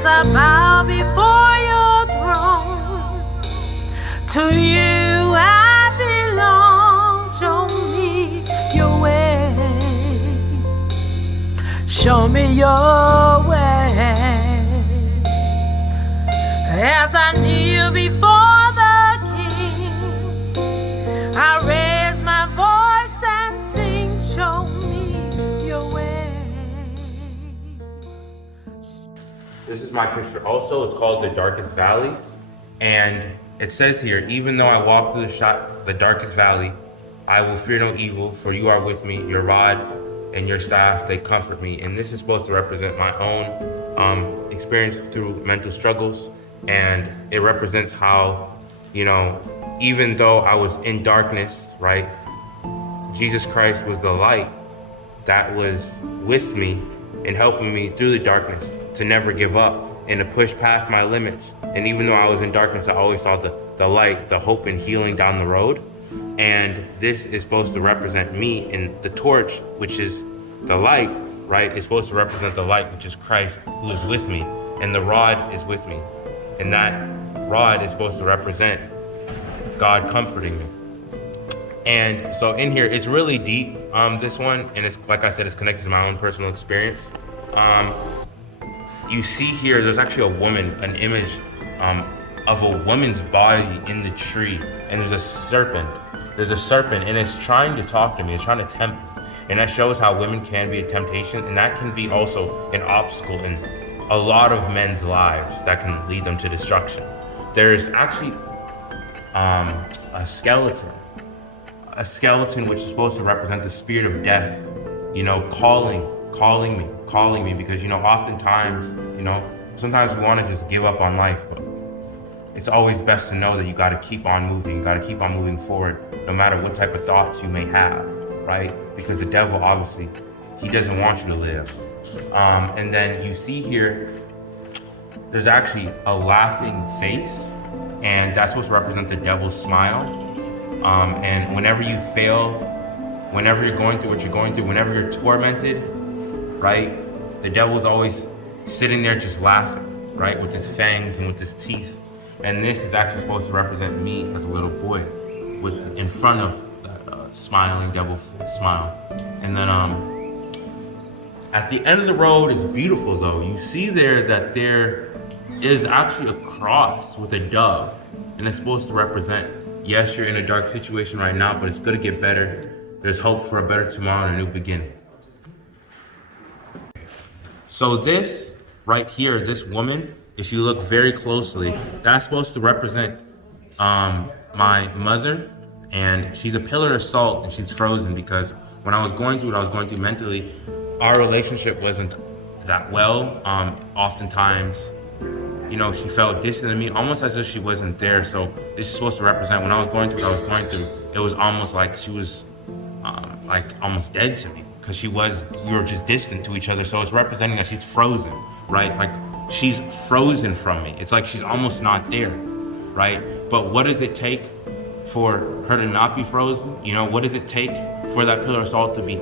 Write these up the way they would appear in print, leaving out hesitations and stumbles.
as I bow before your throne. To you I belong. Show me your way. Show me your way. As I kneel before the King, I raise my voice and sing. Show me your way. This is my picture also. It's called The Darkest Valleys. And it says here, even though I walk through the darkest valley, I will fear no evil, for you are with me. Your rod and your staff, they comfort me. And this is supposed to represent my own experience through mental struggles. And it represents how, you know, even though I was in darkness, right, Jesus Christ was the light that was with me and helping me through the darkness to never give up and to push past my limits. And even though I was in darkness, I always saw the light, the hope and healing down the road. And this is supposed to represent me, and the torch, which is the light, right, is supposed to represent the light, which is Christ, who is with me, and the rod is with me. And that rod is supposed to represent God comforting me. And so in here, it's really deep, this one, and it's, like I said, it's connected to my own personal experience. You see here, there's actually a woman, an image of a woman's body in the tree, and there's a serpent. There's a serpent, and it's trying to talk to me, it's trying to tempt me. And that shows how women can be a temptation, and that can be also an obstacle in a lot of men's lives that can lead them to destruction. There's actually a skeleton which is supposed to represent the spirit of death, you know, calling me, because, you know, oftentimes, you know, sometimes we want to just give up on life, but it's always best to know that you got to keep on moving, you got to keep on moving forward, no matter what type of thoughts you may have, right? Because the devil, obviously, he doesn't want you to live. And then you see here, there's actually a laughing face, and that's supposed to represent the devil's smile. And whenever you fail, whenever you're going through what you're going through, whenever you're tormented, right, the devil's always sitting there just laughing, right, with his fangs and with his teeth. And this is actually supposed to represent me as a little boy, with in front of that smiling devil smile. And then at the end of the road is beautiful though. You see there that there is actually a cross with a dove, and it's supposed to represent, yes, you're in a dark situation right now, but it's gonna get better. There's hope for a better tomorrow and a new beginning. So this right here, this woman, if you look very closely, that's supposed to represent my mother, and she's a pillar of salt, and she's frozen because when I was going through what I was going through mentally, our relationship wasn't that well. Oftentimes, you know, she felt distant to me, almost as if she wasn't there. So this is supposed to represent when I was going through what I was going through, it was almost like she was like almost dead to me, because we were just distant to each other. So it's representing that she's frozen, right? Like she's frozen from me. It's like she's almost not there, right? But what does it take for her to not be frozen? You know, what does it take for that pillar of salt to be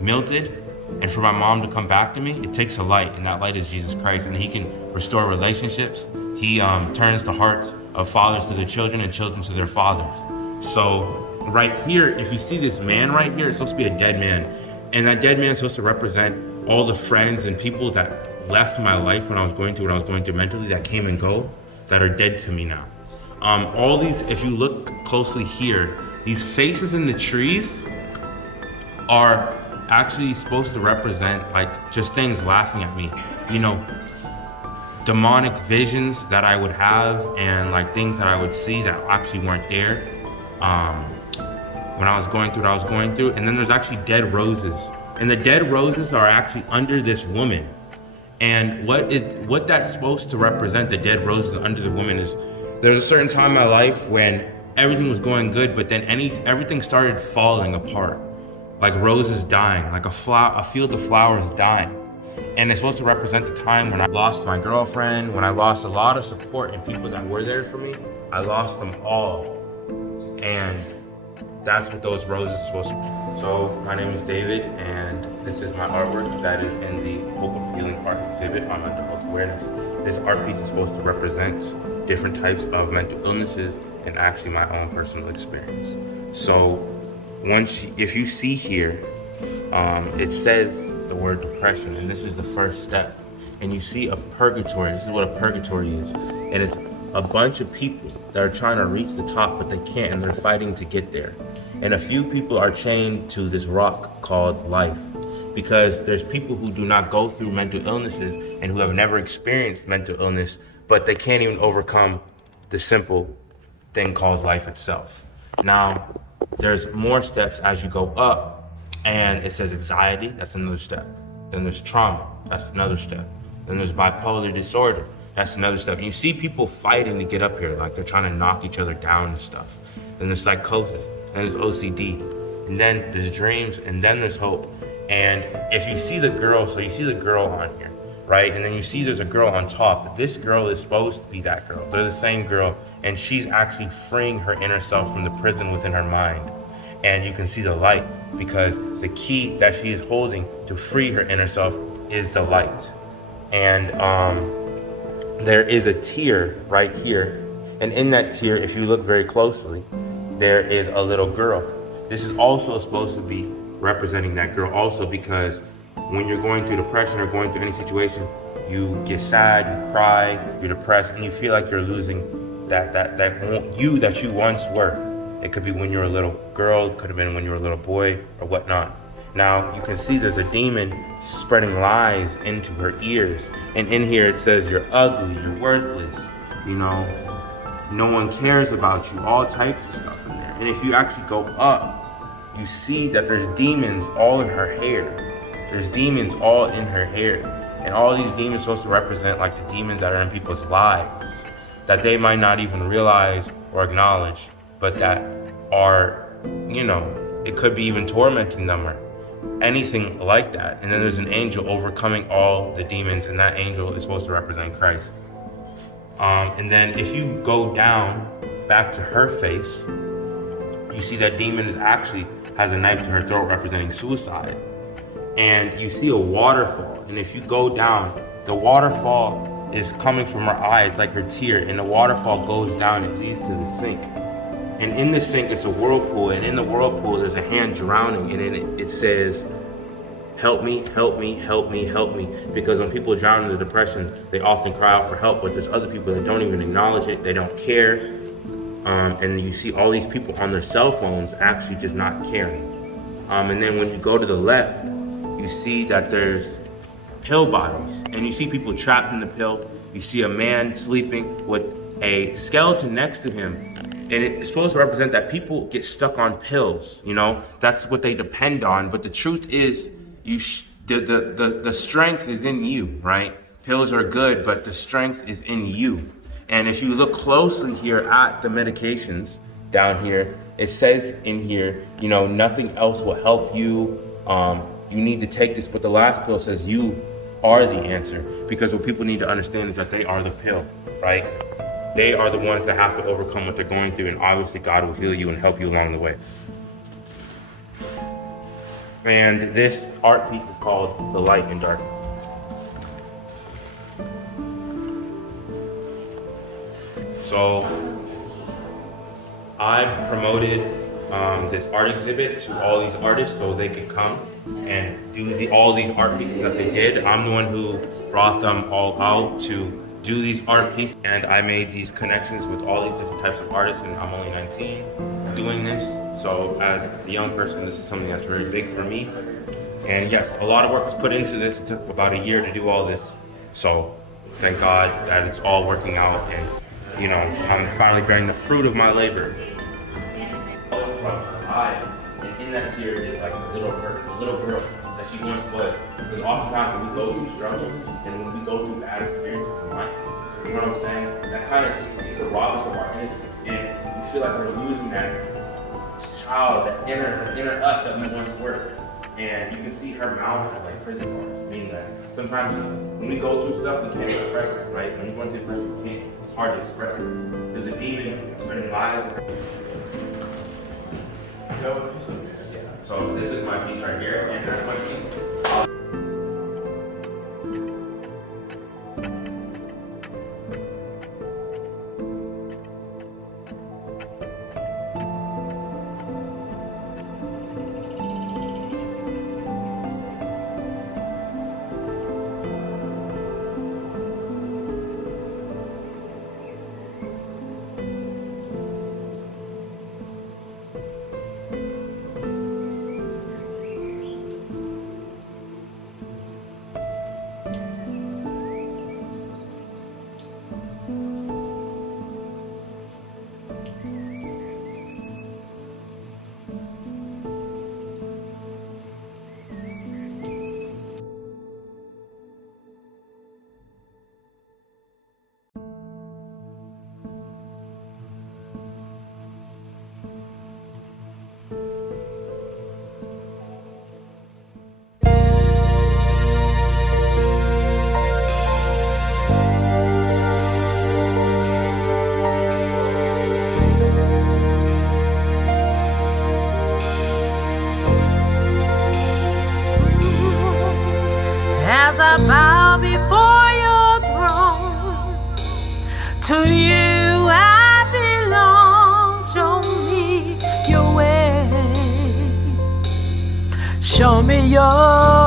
melted and for my mom to come back to me? It takes a light, and that light is Jesus Christ, and he can restore relationships. He turns the hearts of fathers to their children and children to their fathers. So right here, if you see this man right here, it's supposed to be a dead man, and that dead man is supposed to represent all the friends and people that left my life when I was going through what I was going through mentally, that came and go, that are dead to me now. All these, if you look closely here, these faces in the trees are actually supposed to represent like just things laughing at me, you know, demonic visions that I would have, and like things that I would see that actually weren't there when I was going through what I was going through. And then there's actually dead roses, and the dead roses are actually under this woman. And what that's supposed to represent, the dead roses under the woman, is there's a certain time in my life when everything was going good, but then everything started falling apart, like roses dying, like a field of flowers dying. And it's supposed to represent the time when I lost my girlfriend, when I lost a lot of support and people that were there for me. I lost them all. And that's what those roses are supposed to be. So my name is David, and this is my artwork that is in the Hope of Healing art exhibit on mental health awareness. This art piece is supposed to represent different types of mental illnesses and actually my own personal experience. So if you see here, it says the word depression, and this is the first step. And you see a purgatory. This is what a purgatory is. And it's a bunch of people that are trying to reach the top, but they can't, and they're fighting to get there. And a few people are chained to this rock called life, because there's people who do not go through mental illnesses and who have never experienced mental illness, but they can't even overcome the simple thing called life itself. Now, there's more steps as you go up, and it says anxiety, that's another step. Then there's trauma, that's another step. Then there's bipolar disorder, that's another step. And you see people fighting to get up here, like they're trying to knock each other down and stuff. Then there's psychosis, and there's OCD, and then there's dreams, and then there's hope. And if you see the girl, so you see the girl on here, right? And then you see there's a girl on top. This girl is supposed to be that girl. They're the same girl, and she's actually freeing her inner self from the prison within her mind. And you can see the light, because the key that she is holding to free her inner self is the light. And there is a tear right here. And in that tear, if you look very closely, there is a little girl. This is also supposed to be representing that girl also, because when you're going through depression or going through any situation, you get sad, you cry, you're depressed, and you feel like you're losing that you that you once were. It could be when you were a little girl, it could have been when you were a little boy, or whatnot. Now, you can see there's a demon spreading lies into her ears. And in here it says, you're ugly, you're worthless, you know, no one cares about you, all types of stuff in there. And if you actually go up, you see that there's demons all in her hair. There's demons all in her hair. And all these demons are supposed to represent like the demons that are in people's lives, that they might not even realize or acknowledge, but that are, you know, it could be even tormenting them or anything like that. And then there's an angel overcoming all the demons, and that angel is supposed to represent Christ. And then if you go down back to her face, you see that demon has a knife to her throat representing suicide. And you see a waterfall. And if you go down, the waterfall is coming from her eyes like her tear, and the waterfall goes down and leads to the sink. And in the sink, it's a whirlpool, and in the whirlpool, there's a hand drowning, and in it says, help me, help me, help me, help me. Because when people drown in the depression, they often cry out for help, but there's other people that don't even acknowledge it, they don't care. And you see all these people on their cell phones actually just not caring. And then when you go to the left, you see that there's pill bottles, and you see people trapped in the pill. You see a man sleeping with a skeleton next to him. And it's supposed to represent that people get stuck on pills, you know? That's what they depend on. But the truth is, the strength is in you, right? Pills are good, but the strength is in you. And if you look closely here at the medications down here, it says in here, you know, nothing else will help you. You need to take this. But the last pill says you are the answer. Because what people need to understand is that they are the pill, right? They are the ones that have to overcome what they're going through, and obviously God will heal you and help you along the way. And this art piece is called The Light and Darkness. So I promoted this art exhibit to all these artists so they could come and do all these art pieces that they did. I'm the one who brought them all out to do these art pieces, and I made these connections with all these different types of artists, and I'm only 19 doing this. So as a young person, this is something that's very big for me. And yes, a lot of work was put into this. It took about a year to do all this. So thank God that it's all working out, and you know, I'm finally bearing the fruit of my labor. And in that tear is like a little girl that she once was. Because oftentimes when we go through struggles and when we go through bad experiences in life, you know what I'm saying? That kind of is a rob us of our innocence, and we feel like we're losing that child, that inner us that we once were. And you can see her mouth is like prison bars, meaning that sometimes when we go through stuff, we can't express it, right? When you go into depression, it's hard to express it. There's a demon spreading lies. So this is my piece right here, and that's my piece. As I bow before your throne, to you I belong. Show me your way. Show me your